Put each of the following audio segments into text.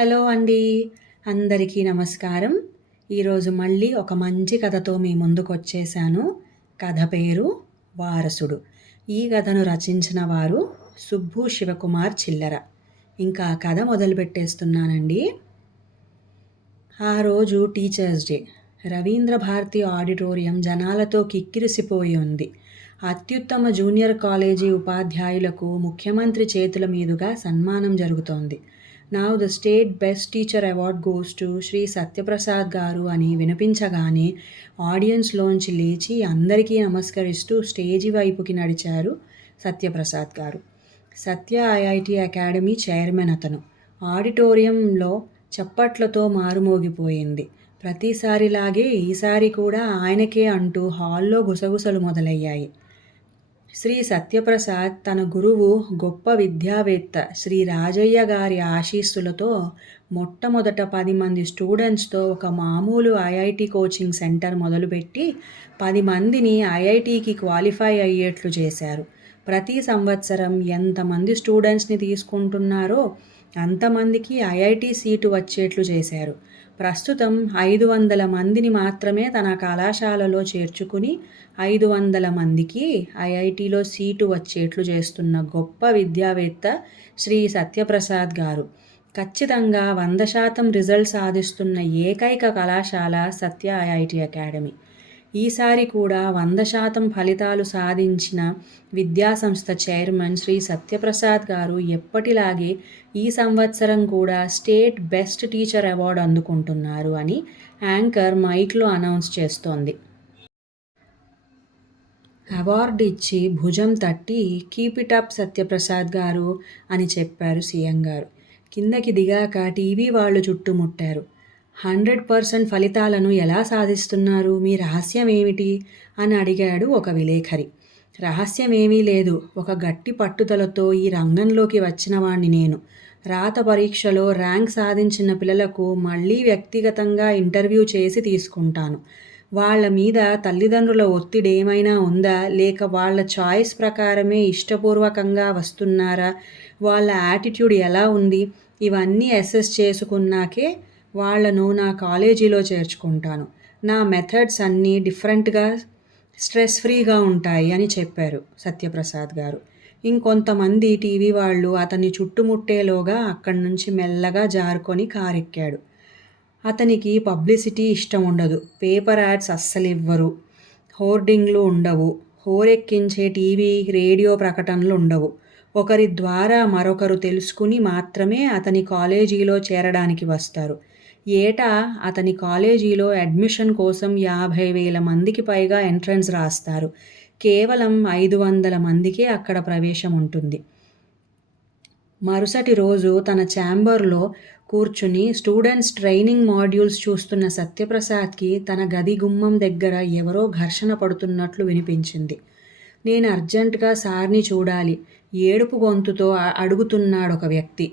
Hello అండి. అందరికీ నమస్కారం. ఈరోజు మళ్ళీ ఒక మంచి కథతో మీ ముందుకు వచ్చేసాను కథ పేరు వారసుడు. ఈ కథను రచించిన వారు సుబ్బు శివకుమార్ చిల్లర. ఇంకా కథ మొదలు పెట్టేస్తున్నానండి. ఆ రోజు teachers day. Ravindra Bharathi auditorium జనాలతో కిక్కిరిసిపోయి ఉంది. అత్యుత్తమ జూనియర్ కాలేజీ ఉపాధ్యాయులకు ముఖ్యమంత్రి చేతుల మీదుగా సన్మానం జరుగుతోంది. Now the state best teacher award goes to Shri Satyaprasad గారు అని వినిపించగానే ఆడియన్స్లోంచి లేచి అందరికీ నమస్కరిస్తూ స్టేజి వైపుకి నడిచారు సత్యప్రసాద్ గారు సత్య ఐఐటి అకాడమీ చైర్మన్ అతను. ఆడిటోరియంలో చప్పట్లతో మారుమోగిపోయింది. ప్రతిసారిలాగే ఈసారి కూడా ఆయనకే అంటూ హాల్లో గుసగుసలు మొదలయ్యాయి. శ్రీ సత్యప్రసాద్ తన గురువు గొప్ప విద్యావేత్త శ్రీ రాజయ్య గారి ఆశీస్సులతో మొట్టమొదట పది మంది స్టూడెంట్స్తో ఒక మామూలు ఐఐటి కోచింగ్ సెంటర్ మొదలుపెట్టి పది మందిని ఐఐటికి క్వాలిఫై అయ్యేట్లు చేశారు. ప్రతి సంవత్సరం ఎంతమంది స్టూడెంట్స్ని తీసుకుంటున్నారో అంతమందికి ఐఐటి సీటు వచ్చేట్లు చేశారు. ప్రస్తుతం ఐదు వందల మందిని మాత్రమే తన కళాశాలలో చేర్చుకుని ఐదు వందల మందికి ఐఐటిలో సీటు వచ్చేట్లు చేస్తున్న గొప్ప విద్యావేత్త శ్రీ సత్యప్రసాద్ గారు. ఖచ్చితంగా వంద శాతం రిజల్ట్ సాధిస్తున్న ఏకైక కళాశాల సత్య ఐఐటి అకాడమీ. ఈసారి కూడా వంద శాతం ఫలితాలు సాధించిన విద్యాసంస్థ చైర్మన్ శ్రీ సత్యప్రసాద్ గారు ఎప్పటిలాగే ఈ సంవత్సరం కూడా స్టేట్ బెస్ట్ టీచర్ అవార్డు అందుకుంటున్నారు అని యాంకర్ మైక్లో అనౌన్స్ చేస్తోంది. అవార్డు ఇచ్చి భుజం తట్టి కీప్ ఇట్ అప్ సత్యప్రసాద్ గారు అని చెప్పారు సీఎం గారు. కిందకి దిగాక టీవీ వాళ్ళు చుట్టుముట్టారు. హండ్రెడ్ పర్సెంట్ ఫలితాలను ఎలా సాధిస్తున్నారు? మీ రహస్యం ఏమిటి? అని అడిగాడు ఒక విలేఖరి. రహస్యం ఏమీ లేదు. ఒక గట్టి పట్టుదలతో ఈ రంగంలోకి వచ్చిన వాణ్ణి నేను. రాత పరీక్షలో ర్యాంక్ సాధించిన పిల్లలకు మళ్ళీ వ్యక్తిగతంగా ఇంటర్వ్యూ చేసి తీసుకుంటాను. వాళ్ళ మీద తల్లిదండ్రుల ఒత్తిడి ఏమైనా ఉందా? లేక వాళ్ళ చాయిస్ ప్రకారమే ఇష్టపూర్వకంగా వస్తున్నారా? వాళ్ళ యాటిట్యూడ్ ఎలా ఉంది? ఇవన్నీ అసెస్ చేసుకున్నాకే వాళ్ళను నా కాలేజీలో చేర్చుకుంటాను. నా మెథడ్స్ అన్నీ డిఫరెంట్గా స్ట్రెస్ ఫ్రీగా ఉంటాయి అని చెప్పారు సత్యప్రసాద్ గారు. ఇంకొంతమంది టీవీ వాళ్ళు అతన్ని చుట్టుముట్టేలోగా అక్కడి నుంచి మెల్లగా జారుకొని కారెక్కాడు. అతనికి పబ్లిసిటీ ఇష్టం ఉండదు. పేపర్ యాడ్స్ అస్సలు ఇవ్వరు. హోర్డింగ్లు ఉండవు. హోరెక్కించే టీవీ రేడియో ప్రకటనలు ఉండవు. ఒకరి ద్వారా మరొకరు తెలుసుకుని మాత్రమే అతని కాలేజీలో చేరడానికి వస్తారు. ఏటా అతని కాలేజీలో అడ్మిషన్ కోసం యాభై వేల మందికి పైగా ఎంట్రన్స్ రాస్తారు. కేవలం ఐదు వందల మందికే అక్కడ ప్రవేశం ఉంటుంది. మరుసటి రోజు తన ఛాంబర్లో కూర్చుని స్టూడెంట్స్ ట్రైనింగ్ మాడ్యూల్స్ చూస్తున్న సత్యప్రసాద్కి తన గది గుమ్మం దగ్గర ఎవరో ఘర్షణ పడుతున్నట్లు వినిపించింది. నేను అర్జెంటుగా సార్ని చూడాలి. ఏడుపు గొంతుతో అడుగుతున్నాడు ఒక వ్యక్తి.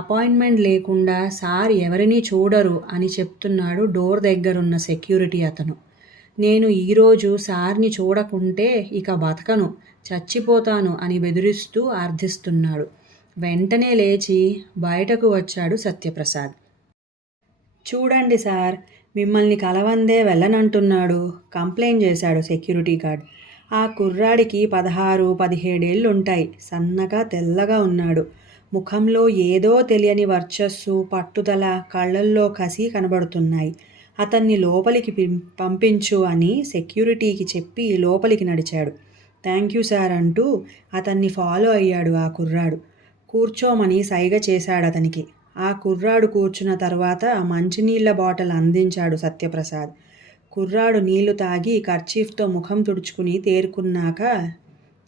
అపాయింట్మెంట్ లేకుండా సార్ ఎవరినీ చూడరు అని చెప్తున్నాడు డోర్ దగ్గరున్న సెక్యూరిటీ అతను. నేను ఈరోజు సార్ని చూడకుంటే ఇక బతకను చచ్చిపోతాను అని బెదిరిస్తూ ఆర్థిస్తున్నాడు వెంటనే లేచి బయటకు వచ్చాడు సత్యప్రసాద్. చూడండి సార్ మిమ్మల్ని కలవందే వెళ్ళనంటున్నాడు కంప్లైంట్ చేశాడు సెక్యూరిటీ గార్డ్. ఆ కుర్రాడికి పదహారు పదిహేడేళ్ళు ఉంటాయి సన్నగా తెల్లగా ఉన్నాడు. ముఖంలో ఏదో తెలియని వర్చస్సు పట్టుదల కళ్ళల్లో కసి కనబడుతున్నాయి. అతన్ని లోపలికి పంపించు అని సెక్యూరిటీకి చెప్పి లోపలికి నడిచాడు. థ్యాంక్ యూ సార్ అంటూ అతన్ని ఫాలో అయ్యాడు ఆ కుర్రాడు. కూర్చోమని సైగ చేశాడు అతనికి. ఆ కుర్రాడు కూర్చున్న తర్వాత మంచినీళ్ళ బాటిల్ అందించాడు సత్యప్రసాద్. కుర్రాడు నీళ్ళు తాగి కర్చీఫ్తో ముఖం తుడుచుకుని తేరుకున్నాక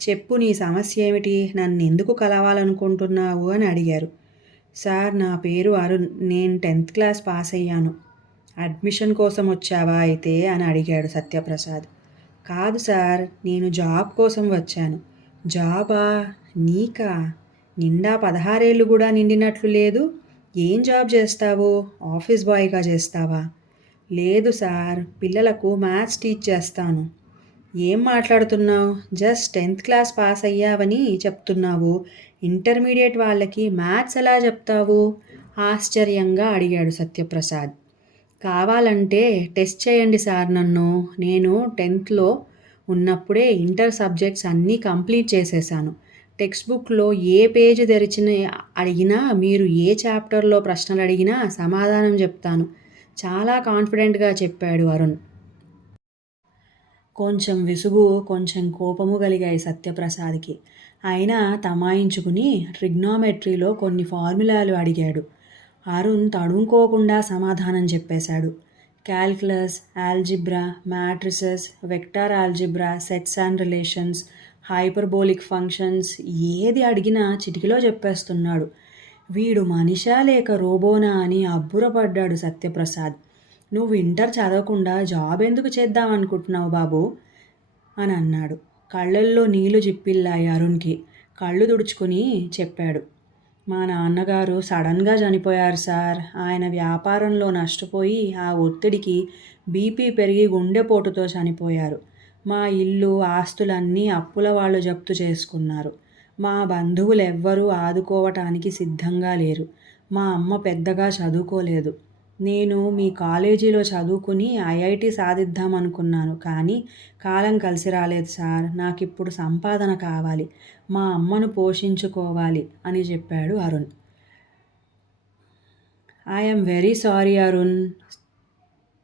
చెప్పు నీ సమస్య ఏమిటి? నన్ను ఎందుకు కలవాలనుకుంటున్నావు? అని అడిగారు. సార్ నా పేరు అరుణ్. నేను టెన్త్ క్లాస్ పాస్ అయ్యాను. అడ్మిషన్ కోసం వచ్చావా అయితే? అని అడిగాడు సత్యప్రసాద్. కాదు సార్ నేను జాబ్ కోసం వచ్చాను. జాబా? నీకా? నిండా పదహారేళ్ళు కూడా నిండినట్లు లేదు? ఏం జాబ్ చేస్తావు? ఆఫీస్ బాయ్గా చేస్తావా? లేదు సార్ పిల్లలకు మ్యాథ్స్ టీచ్ చేస్తాను. ఏం మాట్లాడుతున్నావు? జస్ట్ టెన్త్ క్లాస్ పాస్ అయ్యావని చెప్తున్నావు. ఇంటర్మీడియట్ వాళ్ళకి మ్యాథ్స్ ఎలా చెప్తావు? ఆశ్చర్యంగా అడిగాడు సత్యప్రసాద్. కావాలంటే టెస్ట్ చేయండి సార్ నన్ను. నేను టెన్త్లో ఉన్నప్పుడే ఇంటర్ సబ్జెక్ట్స్ అన్నీ కంప్లీట్ చేసేసాను. టెక్స్ట్ బుక్లో ఏ పేజీ తెరిచిన అడిగినా మీరు ఏ చాప్టర్లో ప్రశ్నలు అడిగినా సమాధానం చెప్తాను. చాలా కాన్ఫిడెంట్గా చెప్పాడు అరుణ్. కొంచెం విసుగు కొంచెం కోపము కలిగాయి సత్యప్రసాద్కి. అయినా తమాయించుకుని ట్రిగ్నోమెట్రీలో కొన్ని ఫార్ములాలు అడిగాడు. అరుణ్ తడుముకోకుండా సమాధానం చెప్పేశాడు. Calculus algebra matrices vector algebra sets and relations hyperbolic functions ఏది అడిగినా చిటికలో చెప్పేస్తున్నాడు. వీడు మనిషా లేక రోబోనా అని అబ్బురపడ్డాడు సత్యప్రసాద్. నువ్వు ఇంటర్ చదవకుండా జాబ్ ఎందుకు చేద్దాం అనుకుంటున్నావు బాబు? అని అన్నాడు. కళ్ళల్లో నీళ్ళు జిప్పిల్లాయి అరుణ్కి. కళ్ళు తుడుచుకుని చెప్పాడు. మా నాన్నగారు సడన్గా చనిపోయారు సార్. ఆయన వ్యాపారంలో నష్టపోయి ఆ ఒత్తిడికి బీపీ పెరిగి గుండెపోటుతో చనిపోయారు. మా ఇల్లు ఆస్తులన్నీ అప్పుల వాళ్ళు జప్తు చేసుకున్నారు. మా బంధువులు ఎవ్వరూ ఆదుకోవటానికి సిద్ధంగా లేరు. మా అమ్మ పెద్దగా చదువుకోలేదు. నేను మీ కాలేజీలో చదువుకుని ఐఐటి సాధిద్దాం అనుకున్నాను కానీ కాలం కలిసి రాలేదు సార్. నాకు ఇప్పుడు సంపాదన కావాలి. మా అమ్మను పోషించుకోవాలి అని చెప్పాడు Arun. I'm very sorry Arun.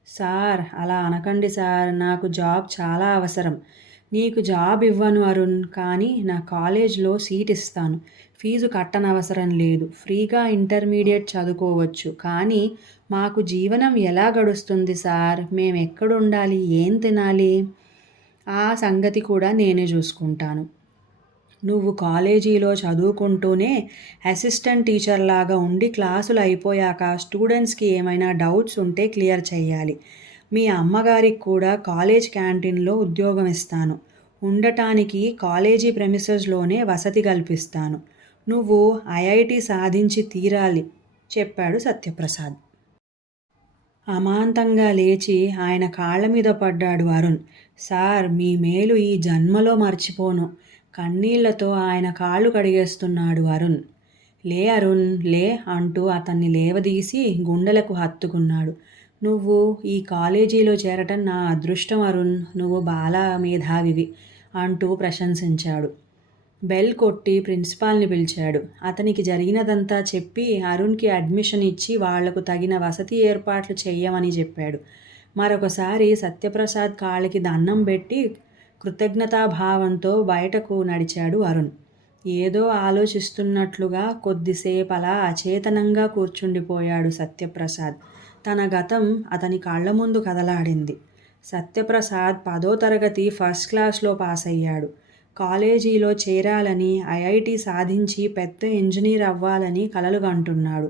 Sir అలా అనకండి సార్. నాకు జాబ్ చాలా అవసరం. నీకు జాబ్ ఇవ్వను అరుణ్ కానీ నా కాలేజ్లో సీట్ ఇస్తాను. ఫీజు కట్టనవసరం లేదు. ఫ్రీగా ఇంటర్మీడియట్ చదువుకోవచ్చు కానీ మాకు జీవనం ఎలా గడుస్తుంది సార్? మేము ఎక్కడుండాలి? ఏం తినాలి? ఆ సంగతి కూడా నేనే చూసుకుంటాను. నువ్వు కాలేజీలో చదువుకుంటూనే అసిస్టెంట్ టీచర్ లాగా ఉండి క్లాసులు అయిపోయాక స్టూడెంట్స్కి ఏమైనా డౌట్స్ ఉంటే క్లియర్ చేయాలి మీ అమ్మగారికి కూడా కాలేజ్ క్యాంటీన్లో ఉద్యోగం ఇస్తాను. ఉండటానికి కాలేజీ ప్రెమిసెస్లోనే వసతి కల్పిస్తాను. నువ్వు ఐఐటి సాధించి తీరాలి చెప్పాడు సత్యప్రసాద్. అమాంతంగా లేచి ఆయన కాళ్ళ మీద పడ్డాడు అరుణ్. సార్ మీ మేలు ఈ జన్మలో మర్చిపోను. కన్నీళ్ళతో ఆయన కాళ్ళు కడిగేస్తున్నాడు అరుణ్. లే అరుణ్ లే అంటూ అతన్ని లేవదీసి గుండెలకు హత్తుకున్నాడు. నువ్వు ఈ కాలేజీలో చేరటం నా అదృష్టం అరుణ్. నువ్వు బాలా మేధావివి అంటూ ప్రశంసించాడు. బెల్ కొట్టి ప్రిన్సిపాల్ని పిలిచాడు. అతనికి జరిగినదంతా చెప్పి అరుణ్కి అడ్మిషన్ ఇచ్చి వాళ్ళకు తగిన వసతి ఏర్పాట్లు చేయమని చెప్పాడు. మరొకసారి సత్యప్రసాద్ కాళ్ళకి దండం పెట్టి కృతజ్ఞతాభావంతో బయటకు నడిచాడు అరుణ్. ఏదో ఆలోచిస్తున్నట్లుగా కొద్దిసేపు అలా అచేతనంగా కూర్చుండిపోయాడు సత్యప్రసాద్. తన గతం అతని కాళ్ళ ముందు కదలాడింది. సత్యప్రసాద్ పదో తరగతి ఫస్ట్ క్లాస్లో పాస్ అయ్యాడు కాలేజీలో చేరాలని ఐఐటి సాధించి పెద్ద ఇంజనీర్ అవ్వాలని కలలుగంటున్నాడు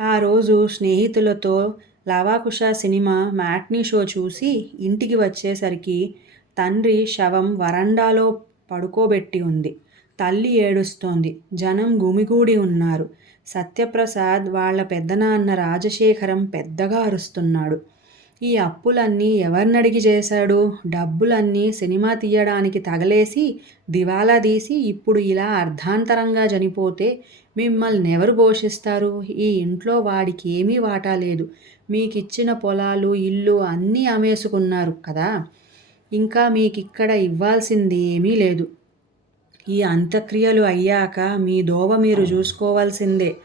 ఆ రోజు స్నేహితులతో లవాకుష సినిమా మ్యాట్నీ షో చూసి ఇంటికి వచ్చేసరికి తండ్రి శవం వరండాలో పడుకోబెట్టి ఉంది. తల్లి ఏడుస్తోంది. జనం గుమిగూడి ఉన్నారు. సత్యప్రసాద్ వాళ్ళ పెద్దనాన్న రాజశేఖరం పెద్దగా అరుస్తున్నాడు. ఈ అప్పులన్నీ ఎవరినడిగి చేశాడు? డబ్బులన్నీ సినిమా తీయడానికి తగలేసి దివాలా తీసి ఇప్పుడు ఇలా అర్ధాంతరంగా చనిపోతే మిమ్మల్ని ఎవరు పోషిస్తారు? ఈ ఇంట్లో వాడికి ఏమీ వాటా లేదు. మీకు ఇచ్చిన పొలాలు ఇల్లు అన్నీ అమేసుకున్నారు కదా? ఇంకా మీకు ఇక్కడ ఇవ్వాల్సింది ఏమీ లేదు. ఈ అంత్యక్రియలు అయ్యాక మీ దోవ మీరు చూసుకోవాల్సిందే.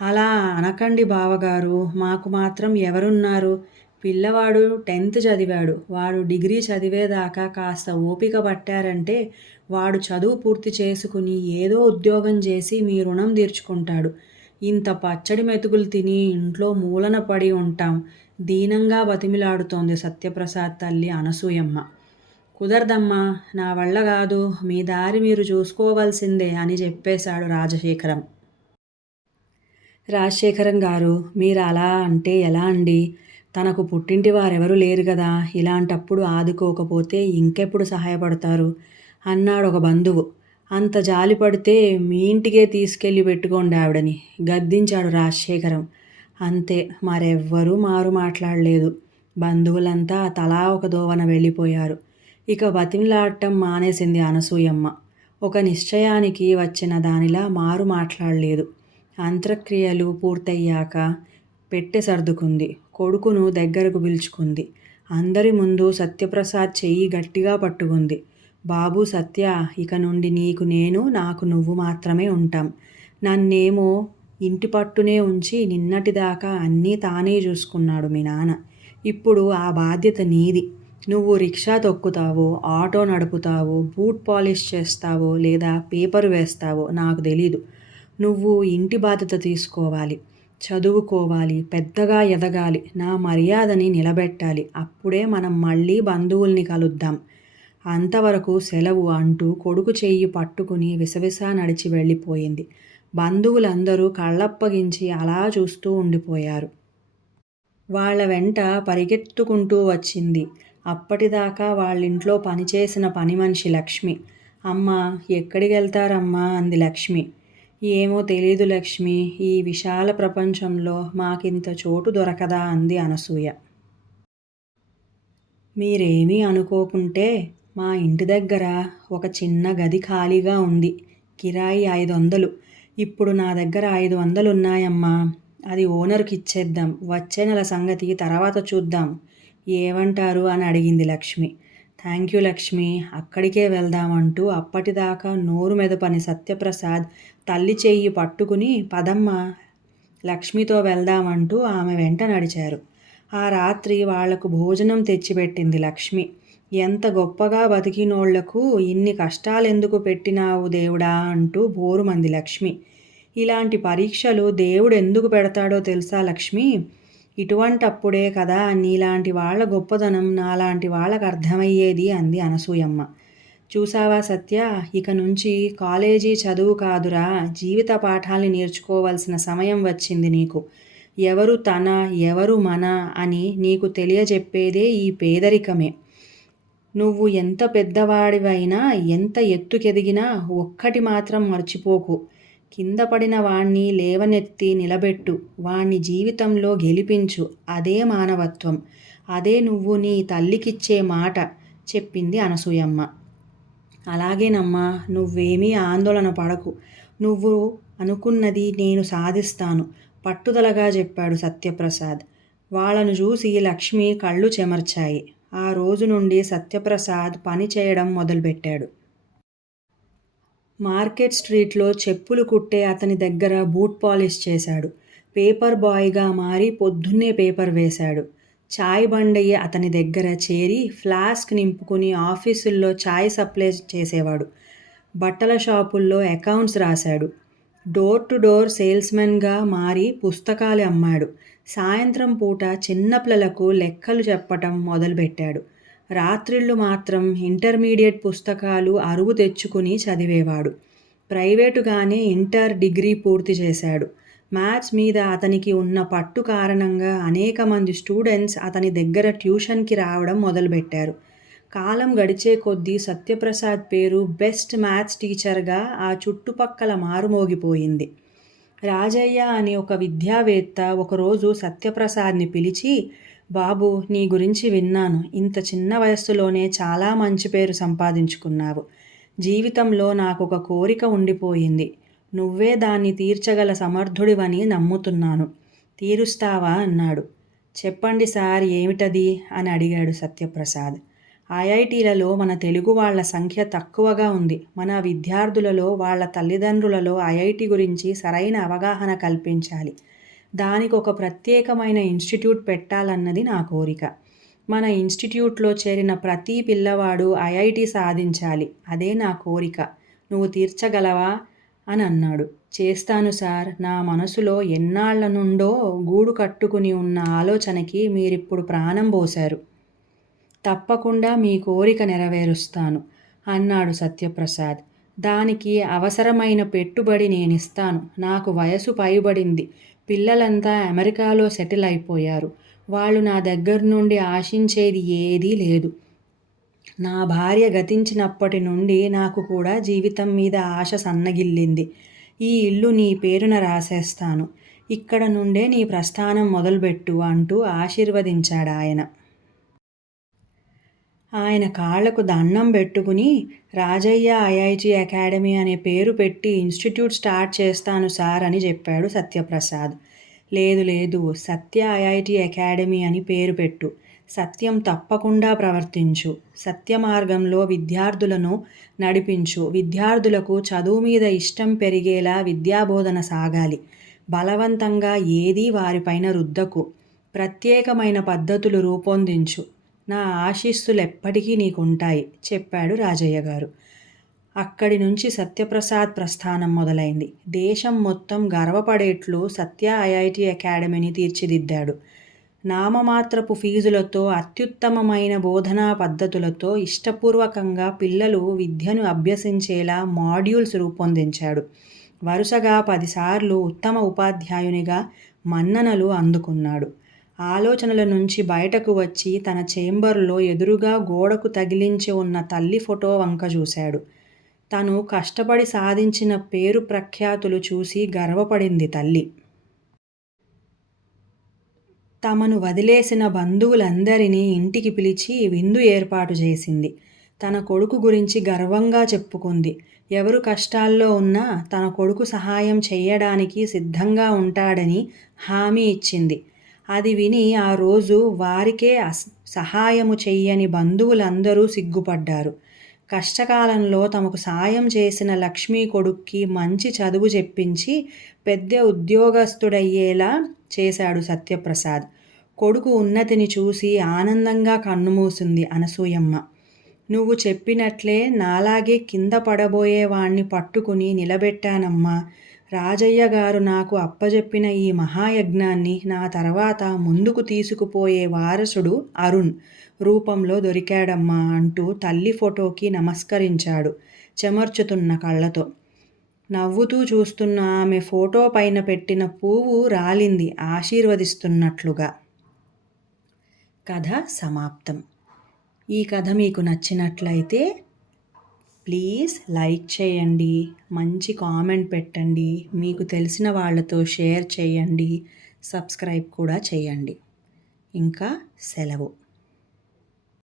అలా అనకండి బావగారు. మాకు మాత్రం ఎవరున్నారు? పిల్లవాడు టెన్త్ చదివాడు. వాడు డిగ్రీ చదివేదాకా కాస్త ఓపిక పట్టారంటే వాడు చదువు పూర్తి చేసుకుని ఏదో ఉద్యోగం చేసి మీ రుణం తీర్చుకుంటాడు. ఇంత పచ్చడి మెతుకులు తిని ఇంట్లో మూలన పడి ఉంటాం. దీనంగా బతిమిలాడుతోంది సత్యప్రసాద్ తల్లి అనసూయమ్మ. కుదరదమ్మా నా వల్ల కాదు. మీ దారి మీరు చూసుకోవాల్సిందే అని చెప్పేశాడు రాజశేఖరం. రాజశేఖరం గారు మీరు అలా అంటే ఎలా అండి? తనకు పుట్టింటి వారెవరూ లేరు కదా ఇలాంటప్పుడు ఆదుకోకపోతే ఇంకెప్పుడు సహాయపడతారు? అన్నాడు ఒక బంధువు. అంత జాలి పడితే మీ ఇంటికే తీసుకెళ్ళి పెట్టుకోండి ఆవిడని గద్దించాడు రాజశేఖరం. అంతే మరెవ్వరూ మారు మాట్లాడలేదు. బంధువులంతా తలా ఒక దోవన వెళ్ళిపోయారు. ఇక బతిమిలాడటం మానేసింది అనసూయమ్మ. ఒక నిశ్చయానికి వచ్చిన దానిలా మారు మాట్లాడలేదు. అంత్యక్రియలు పూర్తయ్యాక పెట్టె సర్దుకుంది. కొడుకును దగ్గరకు పిలుచుకుంది. అందరి ముందు సత్యప్రసాద్ చెయ్యి గట్టిగా పట్టుకుంది. బాబు సత్య ఇక నుండి నీకు నేను నాకు నువ్వు మాత్రమే ఉంటాం. నన్నేమో ఇంటి పట్టునే ఉంచి నిన్నటిదాకా అన్నీ తానే చూసుకున్నాడు మీ నాన్న. ఇప్పుడు ఆ బాధ్యత నీది. నువ్వు రిక్షా తొక్కుతావో ఆటో నడుపుతావో బూట్ పాలిష్ చేస్తావో లేదా పేపర్ వేస్తావో నాకు తెలీదు. నువ్వు ఇంటి బాధ్యత తీసుకోవాలి. చదువుకోవాలి పెద్దగా ఎదగాలి నా మర్యాదని నిలబెట్టాలి అప్పుడే మనం మళ్ళీ బంధువుల్ని కలుద్దాం. అంతవరకు సెలవు అంటూ కొడుకు చెయ్యి పట్టుకుని విసవిసా నడిచి వెళ్ళిపోయింది. బంధువులందరూ కళ్ళప్పగించి అలా చూస్తూ ఉండిపోయారు. వాళ్ళ వెంట పరిగెత్తుకుంటూ వచ్చింది. అప్పటిదాకా వాళ్ళింట్లో పనిచేసిన పని మనిషి లక్ష్మి. అమ్మ ఎక్కడికి వెళ్తారమ్మా అంది లక్ష్మి. ఏమో తెలీదు లక్ష్మి ఈ విశాల ప్రపంచంలో మాకింత చోటు దొరకదా అంది అనసూయ. మీరేమీ అనుకోకుంటే మా ఇంటి దగ్గర ఒక చిన్న గది ఖాళీగా ఉంది. కిరాయి ఐదు వందలు ఇప్పుడు నా దగ్గర ఐదు వందలు ఉన్నాయమ్మా అది ఓనర్కి ఇచ్చేద్దాం. వచ్చే నెల సంగతి తర్వాత చూద్దాం. ఏమంటారు అని అడిగింది లక్ష్మి. Thank you Lakshmi. అక్కడికే వెళ్దామంటూ అప్పటిదాకా నోరు మెదపని సత్యప్రసాద్ తల్లి చెయ్యి పట్టుకుని పదమ్మ లక్ష్మితో వెళ్దామంటూ ఆమె వెంట నడిచారు. ఆ రాత్రి వాళ్ళకు భోజనం తెచ్చిపెట్టింది లక్ష్మి. ఎంత గొప్పగా బతికినోళ్ళకు ఇన్ని కష్టాలెందుకు పెట్టినావు దేవుడా అంటూ బోరుమంది లక్ష్మి. ఇలాంటి పరీక్షలు దేవుడు ఎందుకు పెడతాడో తెలుసా లక్ష్మి? ఇటువంటప్పుడే కదా నీలాంటి వాళ్ళ గొప్పదనం నాలాంటి వాళ్ళకు అర్థమయ్యేది అంది అనసూయమ్మ. చూసావా సత్య ఇక నుంచి కాలేజీ చదువు కాదురా జీవిత పాఠాల్ని నేర్చుకోవాల్సిన సమయం వచ్చింది నీకు. ఎవరు తన ఎవరు మన అని నీకు తెలియజెప్పేదే ఈ పేదరికమే. నువ్వు ఎంత పెద్దవాడివైనా ఎంత ఎత్తుకెదిగినా ఒక్కటి మాత్రం మర్చిపోకు. కింద పడిన వాణ్ణి లేవనెత్తి నిలబెట్టు. వాణ్ణి జీవితంలో గెలిపించు. అదే మానవత్వం. అదే నువ్వు నీ తల్లికిచ్చే మాట చెప్పింది అనసూయమ్మ. అలాగేనమ్మా నువ్వేమీ ఆందోళన పడకు. నువ్వు అనుకున్నది నేను సాధిస్తాను. పట్టుదలగా చెప్పాడు సత్యప్రసాద్. వాళ్ళను చూసి లక్ష్మి కళ్ళు చెమర్చాయి. ఆ రోజు నుండి సత్యప్రసాద్ పని చేయడం మొదలుపెట్టాడు. మార్కెట్ స్ట్రీట్లో చెప్పులు కుట్టే అతని దగ్గర బూట్ పాలిష్ చేశాడు. పేపర్ బాయ్గా మారి పొద్దున్నే పేపర్ వేశాడు. చాయ్ బండయ్య అతని దగ్గర చేరి ఫ్లాస్క్ నింపుకుని ఆఫీసుల్లో చాయ్ సప్లై చేసేవాడు. బట్టల షాపుల్లో అకౌంట్స్ రాశాడు. డోర్ టు డోర్ సేల్స్మెన్గా మారి పుస్తకాలు అమ్మాడు. సాయంత్రం పూట చిన్నపిల్లలకు లెక్కలు చెప్పటం మొదలుపెట్టాడు. రాత్రిళ్ళు మాత్రం ఇంటర్మీడియట్ పుస్తకాలు అరువు తెచ్చుకుని చదివేవాడు. ప్రైవేటుగానే ఇంటర్ డిగ్రీ పూర్తి చేశాడు. మ్యాథ్స్ మీద అతనికి ఉన్న పట్టు కారణంగా అనేక మంది స్టూడెంట్స్ అతని దగ్గర ట్యూషన్కి రావడం మొదలుపెట్టారు. కాలం గడిచే కొద్దీ సత్యప్రసాద్ పేరు బెస్ట్ మ్యాథ్స్ టీచర్గా ఆ చుట్టుపక్కల మారుమోగిపోయింది. రాజయ్య అనే ఒక విద్యావేత్త ఒకరోజు సత్యప్రసాద్ని పిలిచి బాబు నీ గురించి విన్నాను. ఇంత చిన్న వయస్సులోనే చాలా మంచి పేరు సంపాదించుకున్నావు. జీవితంలో నాకు ఒక కోరిక ఉండిపోయింది. నువ్వే దాన్ని తీర్చగల సమర్థుడివని నమ్ముతున్నాను. తీరుస్తావా? అన్నాడు. చెప్పండి సార్ ఏమిటది? అని అడిగాడు సత్యప్రసాద్. ఐఐటీలలో మన తెలుగు వాళ్ళ సంఖ్య తక్కువగా ఉంది. మన విద్యార్థులలో వాళ్ళ తల్లిదండ్రులలో ఐఐటి గురించి సరైన అవగాహన కల్పించాలి. దానికి ఒక ప్రత్యేకమైన ఇన్స్టిట్యూట్ పెట్టాలన్నది నా కోరిక. మన ఇన్స్టిట్యూట్లో చేరిన ప్రతి పిల్లవాడు ఐఐటి సాధించాలి. అదే నా కోరిక. నువ్వు తీర్చగలవా? అని అన్నాడు. చేస్తాను సార్. నా మనసులో ఎన్నాళ్ళ నుండో గూడు కట్టుకుని ఉన్న ఆలోచనకి మీరిప్పుడు ప్రాణం పోశారు. తప్పకుండా మీ కోరిక నెరవేరుస్తాను అన్నాడు సత్యప్రసాద్. దానికి అవసరమైన పెట్టుబడి నేనిస్తాను. నాకు వయసు పైబడింది. పిల్లలంతా అమెరికాలో సెటిల్ అయిపోయారు. వాళ్ళు నా దగ్గర నుండి ఆశించేది ఏదీ లేదు. నా భార్య గతించినప్పటి నుండి నాకు కూడా జీవితం మీద ఆశ సన్నగిల్లింది. ఈ ఇల్లు నీ పేరున రాసేస్తాను. ఇక్కడ నుండే నీ ప్రస్థానం మొదలుపెట్టు అంటూ ఆశీర్వదించాడు ఆయన కాళ్ళకు దండం పెట్టుకుని రాజయ్య ఐఐటి అకాడమీ అనే పేరు పెట్టి ఇన్స్టిట్యూట్ స్టార్ట్ చేస్తాను సార్ అని చెప్పాడు సత్యప్రసాద్. లేదు లేదు సత్య ఐఐటి అకాడమీ అని పేరు పెట్టు. సత్యం తప్పకుండా ప్రవర్తించు. సత్య మార్గంలో విద్యార్థులను నడిపించు. విద్యార్థులకు చదువు మీద ఇష్టం పెరిగేలా విద్యాబోధన సాగాలి. బలవంతంగా ఏదీ వారిపైన రుద్దకు. ప్రత్యేకమైన పద్ధతులు రూపొందించు. నా ఆశీస్సులు ఎప్పటికీ నీకుంటాయి చెప్పాడు రాజయ్య గారు. అక్కడి నుంచి సత్యప్రసాద్ ప్రస్థానం మొదలైంది. దేశం మొత్తం గర్వపడేట్లు సత్య ఐఐటి అకాడమీని తీర్చిదిద్దాడు. నామమాత్రపు ఫీజులతో అత్యుత్తమమైన బోధనా పద్ధతులతో ఇష్టపూర్వకంగా పిల్లలు విద్యను అభ్యసించేలా మాడ్యూల్స్ రూపొందించాడు. వరుసగా పదిసార్లు ఉత్తమ ఉపాధ్యాయునిగా మన్ననలు అందుకున్నాడు. ఆలోచనల నుంచి బయటకు వచ్చి తన చేంబర్లో ఎదురుగా గోడకు తగిలించి ఉన్న తల్లి ఫోటో వంక చూశాడు. తను కష్టపడి సాధించిన పేరు ప్రఖ్యాతులు చూసి గర్వపడింది తల్లి. తమను వదిలేసిన బంధువులందరినీ ఇంటికి పిలిచి విందు ఏర్పాటు చేసింది. తన కొడుకు గురించి గర్వంగా చెప్పుకుంది. ఎవరు కష్టాల్లో ఉన్నా తన కొడుకు సహాయం చేయడానికి సిద్ధంగా ఉంటాడని హామీ ఇచ్చింది. అది విని ఆ రోజు వారికే సహాయము చెయ్యని బంధువులందరూ సిగ్గుపడ్డారు. కష్టకాలంలో తమకు సాయం చేసిన లక్ష్మీ కొడుక్కి మంచి చదువు చెప్పించి పెద్ద ఉద్యోగస్తుడయ్యేలా చేశాడు సత్యప్రసాద్. కొడుకు ఉన్నతిని చూసి ఆనందంగా కన్నుమూసింది అనసూయమ్మ. నువ్వు చెప్పినట్లే నాలాగే కింద పడబోయేవాణ్ణి పట్టుకుని నిలబెట్టానమ్మా. రాజయ్య గారు నాకు అప్పజెప్పిన ఈ మహాయజ్ఞాన్ని నా తర్వాత ముందుకు తీసుకుపోయే వారసుడు అరుణ్ రూపంలో దొరికాడమ్మా అంటూ తల్లి ఫోటోకి నమస్కరించాడు చెమర్చుతున్న కళ్ళతో. నవ్వుతూ చూస్తున్న ఆమె ఫోటో పైన పెట్టిన పువ్వు రాలింది ఆశీర్వదిస్తున్నట్లుగా. కథ సమాప్తం. ఈ కథ మీకు నచ్చినట్లయితే ప్లీజ్ లైక్ చేయండి మంచి కామెంట్ పెట్టండి మీకు తెలిసిన వాళ్ళతో షేర్ చేయండి సబ్స్క్రైబ్ కూడా చేయండి. ఇంకా సెలవు.